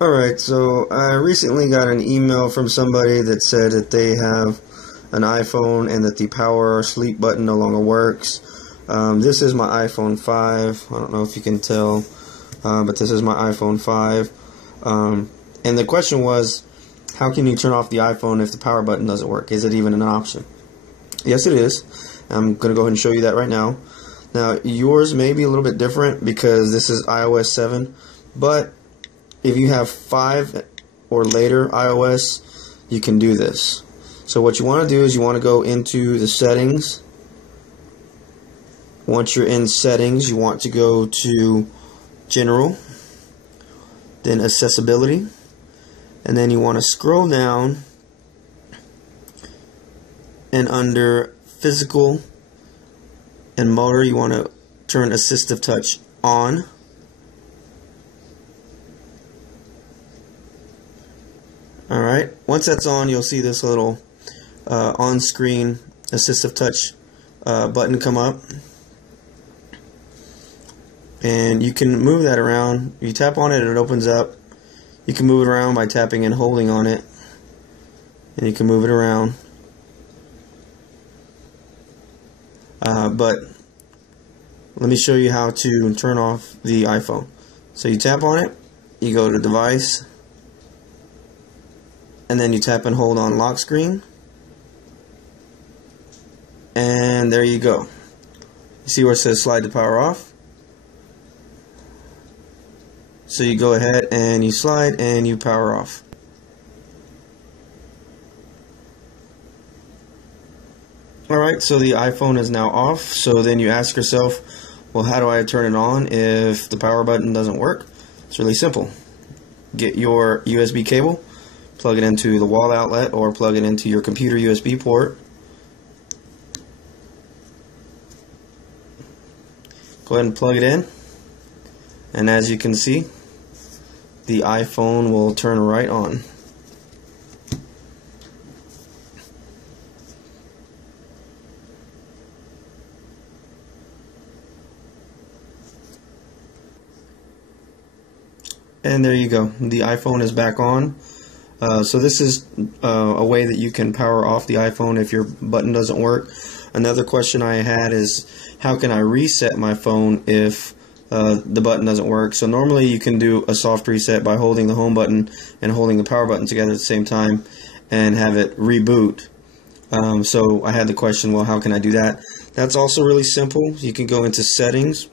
Alright, so I recently got an email from somebody that said that they have an iPhone and that the power or sleep button no longer works. This is my iPhone 5. I don't know if you can tell, but this is my iPhone 5. And the question was, how can you turn off the iPhone if the power button doesn't work? Is it even an option? Yes, it is. I'm going to go ahead and show you that right now. Now, yours may be a little bit different because this is iOS 7, but if you have 5 or later iOS, you can do this. So what you want to do is you want to go into the settings. Once you're in settings, you want to go to general, then accessibility, and then you want to scroll down, and under physical and motor you want to turn assistive touch on. Alright, once that's on, you'll see this little on-screen assistive touch button come up, and you can move that around. You tap on it, it opens up. You can move it around by tapping and holding on it, and you can move it around. But let me show you how to turn off the iPhone. So you tap on it, you go to device, and then you tap and hold on lock screen, and there you go. You see where it says slide the power off? So you go ahead and you slide and you power off. Alright, so the iPhone is now off. So then you ask yourself, well, how do I turn it on if the power button doesn't work? It's really simple. Get your USB cable, plug it into the wall outlet, or plug it into your computer USB port. Go ahead and plug it in, and as you can see, the iPhone will turn right on. And there you go, the iPhone is back on. So this is a way that you can power off the iPhone if your button doesn't work. Another question I had is, how can I reset my phone if the button doesn't work? So normally you can do a soft reset by holding the home button and holding the power button together at the same time and have it reboot. So I had the question, well, how can I do that? That's also really simple. You can go into settings,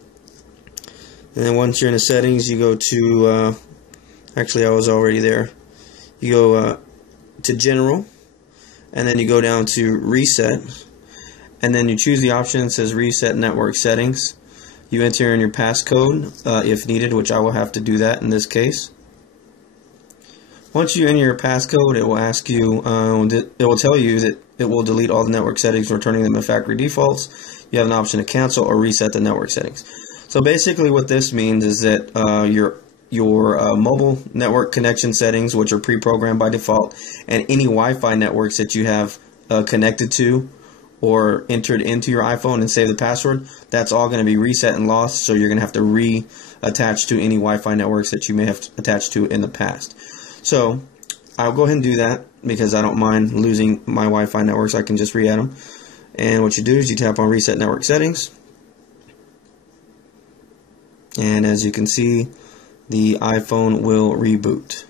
and then once you're in the settings, you go to actually I was already there. You go to general, and then you go down to reset, and then you choose the option that says reset network settings. You enter in your passcode if needed, which I will have to do that in this case. Once you enter your passcode, it will ask you, it will tell you that it will delete all the network settings, returning them to factory defaults. You have an option to cancel or reset the network settings. So basically what this means is that your mobile network connection settings, which are pre-programmed by default, and any Wi-Fi networks that you have connected to or entered into your iPhone and save the password, that's all going to be reset and lost, so you're going to have to reattach to any Wi-Fi networks that you may have attached to in the past. So I'll go ahead and do that because I don't mind losing my Wi-Fi networks. I can just re-add them. And what you do is you tap on reset network settings, and as you can see, the iPhone will reboot.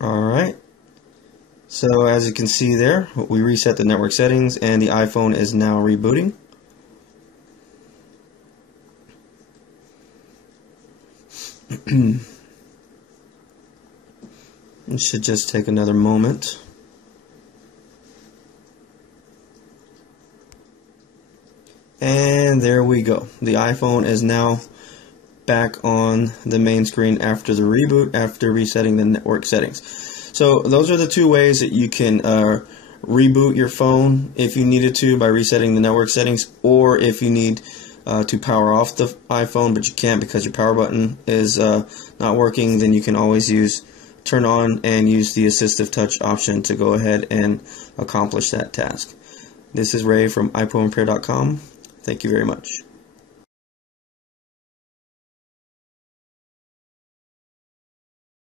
Alright, so as you can see there, we reset the network settings and the iPhone is now rebooting. It should just take another moment. And there we go. The iPhone is now back on the main screen after the reboot, after resetting the network settings. So those are the two ways that you can reboot your phone if you needed to by resetting the network settings, or if you need to power off the iPhone but you can't because your power button is not working, then you can always turn on and use the assistive touch option to go ahead and accomplish that task. This is Ray from iPhonerepair.com. Thank you very much.